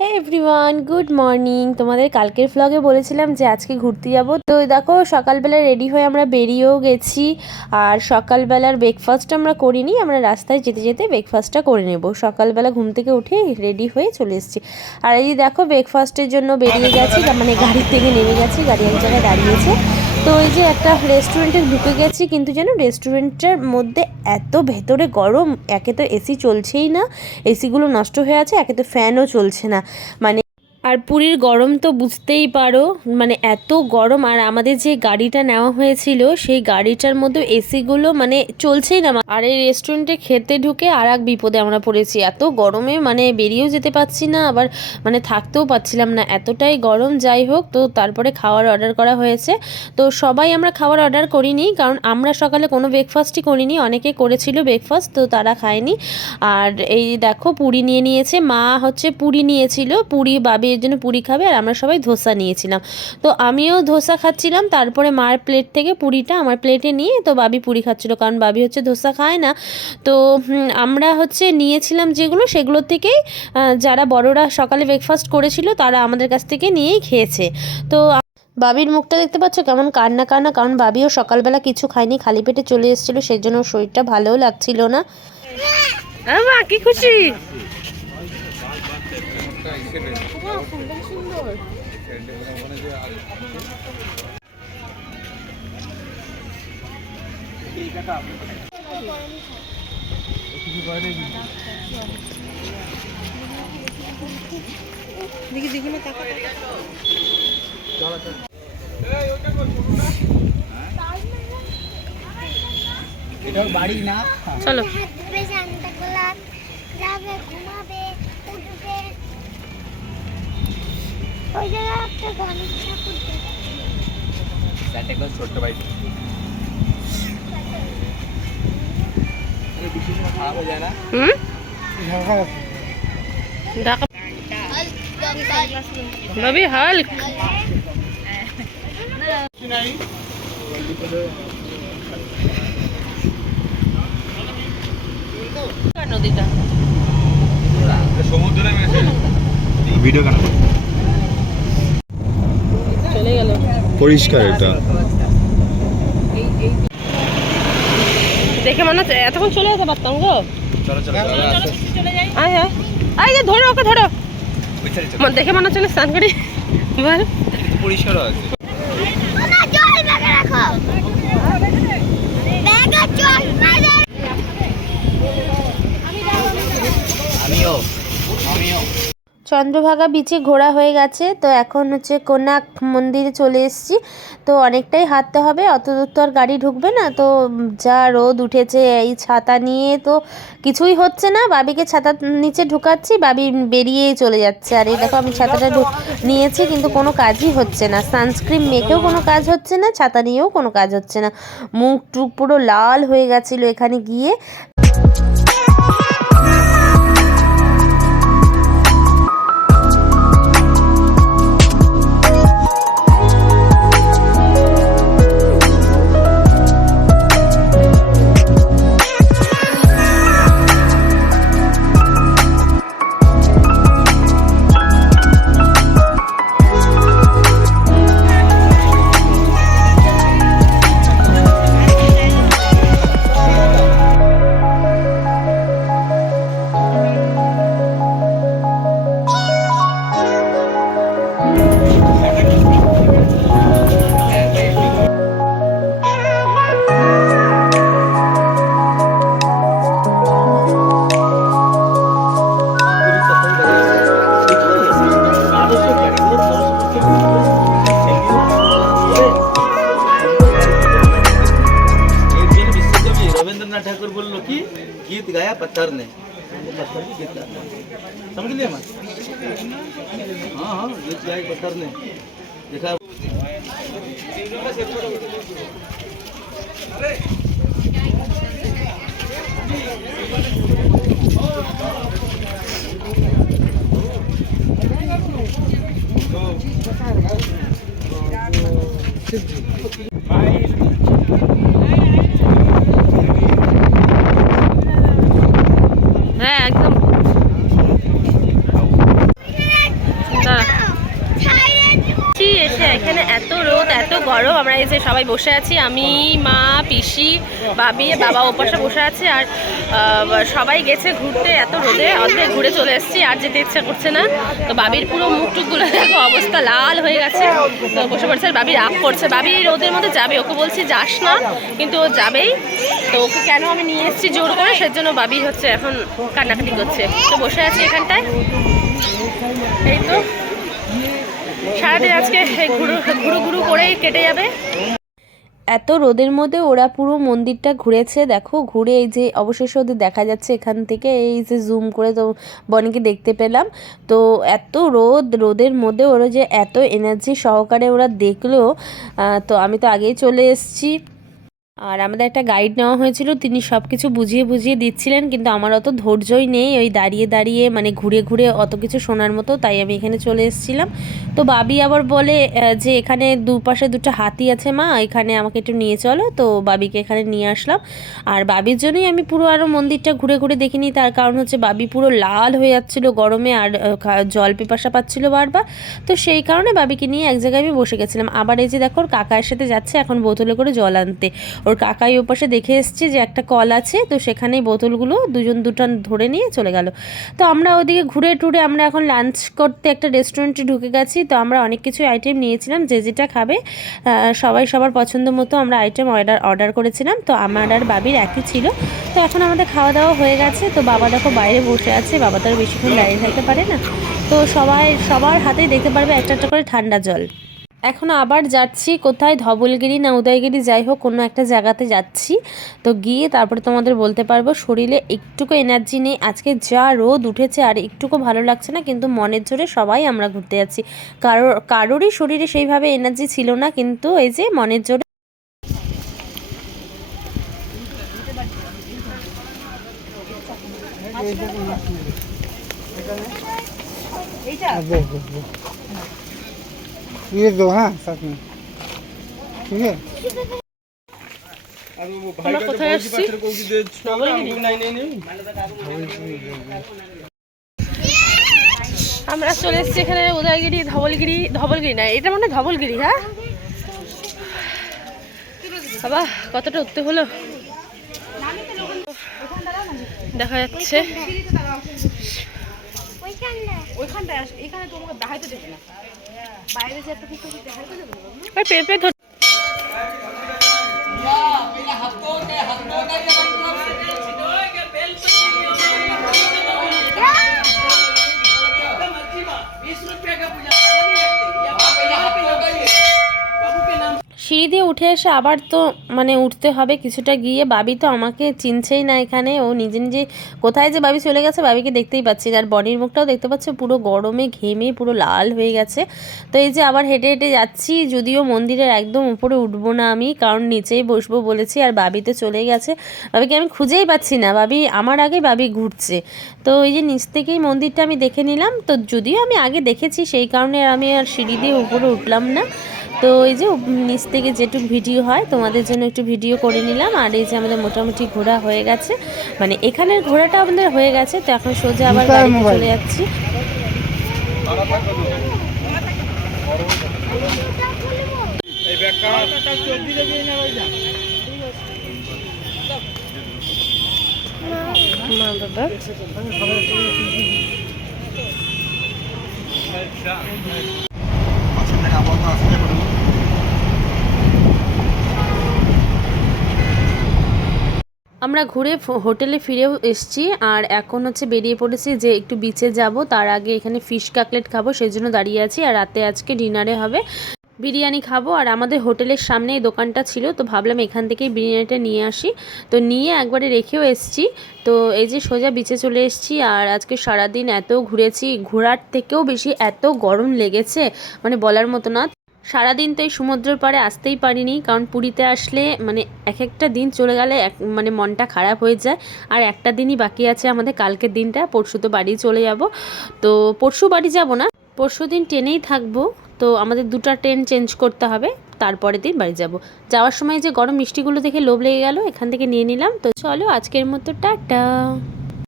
হে everyone, good morning. তোমাদের কালকের ভ্লগে বলেছিলাম যে আজকে ঘুরতে যাব। তো দেখো সকালবেলা রেডি হয়ে আমরা বেরিয়েও গেছি। আর সকালবেলার ব্রেকফাস্ট আমরা করিনি, আমরা রাস্তায় যেতে যেতে ব্রেকফাস্টটা করে নেব। সকালবেলা ঘুম থেকে উঠে রেডি হয়ে চলে এসেছি। আর এই দেখো ব্রেকফাস্টের জন্য বেরিয়ে গেছি, মানে গাড়ির থেকে নেমে গেছি, গাড়ি এক জায়গায় দাঁড়িয়েছে। তো এই যে একটা রেস্টুরেন্টে ঢুকে গেছি, কিন্তু যেন রেস্টুরেন্টের মধ্যে এত ভেতরে গরম, একে তো এসি চলছেই না, এসিগুলো নষ্ট হয়ে আছে, একে তো ফ্যানও চলছে না। মানে আর পুরীর গরম তো বুঝতেই পারো, মানে এত গরম। আর আমাদের যে গাড়িটা নেওয়া হয়েছিল সেই গাড়িটার মধ্যে এসিগুলো মানে চলছেই না। আর এই রেস্টুরেন্টে খেতে ঢুকে আর এক বিপদে আমরা পড়েছি, এত গরমে মানে বেরিয়েও যেতে পারছি না, আবার মানে থাকতেও পারছিলাম না, এতটাই গরম। যাই হোক, তো তারপরে খাওয়ার অর্ডার করা হয়েছে। তো সবাই আমরা খাবার অর্ডার করিনি, কারণ আমরা সকালে কোনো ব্রেকফাস্টই করিনি, অনেকে করেছিল ব্রেকফাস্ট, তো তারা খায়নি। আর এই দেখো পুরি নিয়ে নিয়েছে, মা হচ্ছে পুরি নিয়েছিল, পুরি বাবি এর জন্য পুরি খাবে, আর আমরা সবাই ধোসা নিয়েছিলাম। তো আমিও ধোসা খাচ্ছিলাম, তারপরে মার প্লেট থেকে পুরিটা আমার প্লেটে নিয়ে তো বাবি পুরি খাচ্ছিল, কারণ বাবি হচ্ছে ধোসা খায় না। তো আমরা হচ্ছে নিয়েছিলাম যেগুলো, সেগুলোর থেকেই যারা বড়রা সকালে ব্রেকফাস্ট করেছিল তারা আমাদের কাছ থেকে নিয়েই খেয়েছে। তো বাবির মুখটা দেখতে পাচ্ছ কেমন কান্না কান্না, কারণ বাবিও সকালবেলা কিছু খায়নি, খালি পেটে চলে এসেছিলো, সেই জন্য শরীরটা ভালোও লাগছিল না। কি খুশি। দেখি দেখি না টাকা এটা বাড়ি না, চলো। যাবে ঘুমাবে উঠবে ওই জায়গায় একটা গণেশ ঠাকুর সান্টা ক্লজ ছোট্ট ভাই এই বিশেষ খারাপ হয়ে যায় না। ভাবি হাল্ক নদীটা সমুদ্রে ভিডিও কেন চলে গেল, পরিষ্কার এটা দেখে মনে হচ্ছে এতক্ষণ চলে যেতে পারতাম গো। চলো চলো চলে যাই। আয় আয় আয়, যে ধরো ওকে ধরো, দেখে মনে হচ্ছে না স্নান করি। বল পরিষ্কার আছে। না জল ব্যাগে রাখো ব্যাগে জল আমিও আমিও চন্দ্রভাগা বিচে ঘোরা হয়ে গেছে, তো এখন হচ্ছে কোনাক মন্দিরে চলে এসেছি। তো অনেকটাই হাঁটতে হবে, অত দূর তো আর গাড়ি ঢুকবে না। তো যা রোদ উঠেছে, এই ছাতা নিয়ে তো কিছুই হচ্ছে না। বাবিকে ছাতার নিচে ঢুকাচ্ছি, বাবি বেরিয়েই চলে যাচ্ছে। আর এই দেখো আমি ছাতাটা নিয়েছি, কিন্তু কোনো কাজই হচ্ছে না। সানস্ক্রিন মেখেও কোনো কাজ হচ্ছে না, ছাতা নিয়েও কোনো কাজ হচ্ছে না। মুখ টুক পুরো লাল হয়ে গেছিলো এখানে গিয়ে। रविंद्रनाथ ठाकुर बोल लो कि गीत गाया पत्थर ने, पत्थर की गीत गाया, समझ लिया मैं। हाँ हाँ गीत गाया पत्थर ने, देखा। হ্যাঁ একদম। এখানে এত রোদ এত গরম, আমরা এই যে সবাই বসে আছি, আমি মা পিসি বাবি বাবা ওপাশে বসে আছে, আর সবাই গেছে ঘুরতে এত রোদে, অর্ধেক ঘুরে চলে এসেছি, আর যেতে ইচ্ছা করছে না। তো বাবির পুরো মুখটুকগুলো দেখো অবস্থা লাল হয়ে গেছে, তো বসে পড়ছে। আর বাবি রাগ করছে, বাবি এই রোদের মধ্যে যাবে, ওকে বলছি যাস না, কিন্তু ও যাবেই। তো ওকে কেন আমি নিয়ে এসেছি জোর করে, সেজন্য বাবি হচ্ছে এখন কান্নাকাটি করছে। তো বসে আছি এখানটায়, এই তো সারাদিন আজকে ঘুরু ঘুরু ঘুরু করেই কেটে যাবে। এত রোদের মধ্যে ওরা পুরো মন্দিরটা ঘুরেছে, দেখো ঘুরে এই যে অবশেষে ওদের দেখা যাচ্ছে এখান থেকে, এই যে জুম করে তো বনিকে দেখতে পেলাম। তো এত রোদের মধ্যে ওরা যে এত এনার্জি সহকারে ওরা দেখলো, তো আমি তো আগেই চলে এসেছি। আর আমাদের একটা গাইড নেওয়া হয়েছিল, তিনি সব কিছু বুঝিয়ে বুঝিয়ে দিচ্ছিলেন, কিন্তু আমার অত ধৈর্যই নেই ওই দাঁড়িয়ে দাঁড়িয়ে মানে ঘুরে ঘুরে অত কিছু শোনার মতো, তাই আমি এখানে চলে এসেছিলাম। তো বাবি আবার বলে যে এখানে দুপাশে দুটো হাতি আছে মা, এখানে আমাকে একটু নিয়ে চলো। তো বাবিকে এখানে নিয়ে আসলাম, আর বাবির জন্যই আমি পুরো আরও মন্দিরটা ঘুরে ঘুরে দেখিনি। তার কারণ হচ্ছে বাবি পুরো লাল হয়ে যাচ্ছিলো গরমে, আর জল পিপাসা পাচ্ছিলো বারবার। তো সেই কারণে বাবিকে নিয়ে এক জায়গায় আমি বসে গেছিলাম। আবার এই যে দেখো ওর কাকার সাথে যাচ্ছে এখন বোতলে করে জল আনতে। ওর কাকাই ওপাশে দেখে এসেছি যে একটা কল আছে, তো সেখানেই বোতলগুলো দুটো ধরে নিয়ে চলে গেল। তো আমরা ওদিকে ঘুরে টুরে আমরা এখন লাঞ্চ করতে একটা রেস্টুরেন্টে ঢুকে গেছি। তো আমরা অনেক কিছু আইটেম নিয়েছিলাম, যে যেটা খাবে সবাই সবার পছন্দ মতো আমরা আইটেম অর্ডার করেছিলাম। তো আমার আর বাবির একই ছিল। তো এখন আমাদের খাওয়া দাওয়া হয়ে গেছে। তো বাবা দেখো বাইরে বসে আছে, বাবা তো আর বেশিক্ষণ দাঁড়িয়ে থাকতে পারে না। তো সবার হাতেই দেখতে পারবে একটা একটা করে ঠান্ডা জল। এখন আবার যাচ্ছি কোথায়, ধবলগিরি না উদয়গিরি, যাই হোক কোনো একটা জায়গাতে যাচ্ছি। তো গিয়ে তারপরে তোমাদের বলতে পারবো। শরীরে একটুকু এনার্জি নেই, আজকে যা রোদ উঠেছে আর একটুকু ভালো লাগছে না, কিন্তু মনের জোরে সবাই আমরা ঘুরতে যাচ্ছি। কারোরই শরীরে সেইভাবে এনার্জি ছিল না, কিন্তু এই যে মনের জোরে। ये दो हाँ साथ में, ठीक है। আমরা কোথায় আসছি? আমরা চলে এসেছি এখানে উদয়গিরি, ধবলগিরি না, এটা মানে ধবলগিরি। হ্যাঁ বাবা কতটা উঠতে হলো দেখা যাচ্ছে। পেঁপে ধর সিঁড়ি দিয়ে উঠে এসে আবার তো মানে উঠতে হবে কিছুটা গিয়ে। বাবি তো আমাকে চিনছেই না এখানে, ও নিজে নিজে কোথায় যে বাবি চলে গেছে, বাবিকে দেখতেই পাচ্ছি না। আর বনির মুখটাও দেখতে পাচ্ছে পুরো গরমে ঘেমে পুরো লাল হয়ে গেছে। তো এই যে আবার হেঁটে হেঁটে যাচ্ছি, যদিও মন্দিরের একদম উপরে উঠবো না আমি, কারণ নিচেই বসবো বলেছি। আর বাবি তো চলে গেছে, বাবিকে আমি খুঁজেই পাচ্ছি না, বাবি আমার আগে বাবি ঘুরছে। তো এই যে নিচ থেকেই মন্দিরটা আমি দেখে নিলাম। তো যদিও আমি আগে দেখেছি, সেই কারণে আমি আর সিঁড়ি দিয়ে উপরে উঠলাম না। তো এই যে নিচ থেকে যেটুকু ভিডিও হয় তোমাদের জন্য একটু ভিডিও করে নিলাম। আর এই যে আমাদের মোটামুটি ঘোরা হয়ে গেছে, মানে এখানের ঘোরাটা আমাদের হয়ে গেছে। তো এখন সোজা আবার বাড়িতে চলে যাচ্ছি। মা বাবা আমরা ঘুরে হোটেলে ফিরেও এসেছি। আর এখন হচ্ছে বেরিয়ে পড়েছি যে একটু বিচে যাব, তার আগে এখানে ফিশ কাটলেট খাবো, সেই জন্য দাঁড়িয়ে আছি। আর রাতে আজকে ডিনারে হবে বিরিয়ানি খাবো। আর আমাদের হোটেলের সামনে এই দোকানটা ছিল, তো ভাবলাম এখান থেকেই বিরিয়ানিটা নিয়ে আসি। তো নিয়ে একবারে রেখেও এসেছি। তো এই যে সোজা বিচে চলে এসেছি। আর আজকে সারাদিন এত ঘুরেছি, ঘোরার থেকেও বেশি এত গরম লেগেছে মানে বলার মতো না। সারাদিন তো এই সমুদ্রের পাড়ে আসতেই পারিনি, কারণ পুরীতে আসলে মানে এক একটা দিন চলে গেলে মানে মনটা খারাপ হয়ে যায়। আর একটা দিনই বাকি আছে আমাদের, কালকের দিনটা, পরশু তো বাড়ি চলে যাব। তো পরশু বাড়ি যাব না, পরশু দিন ট্রেনেই থাকবো। তো আমাদের দুটো ট্রেন চেঞ্জ করতে হবে, তারপরের দিন বাড়ি যাব। যাওয়ার সময় যে গরম মিষ্টিগুলো দেখে লোভ লেগে গেল, এখান থেকে নিয়ে নিলাম। তো চলো আজকের মতো টাটা।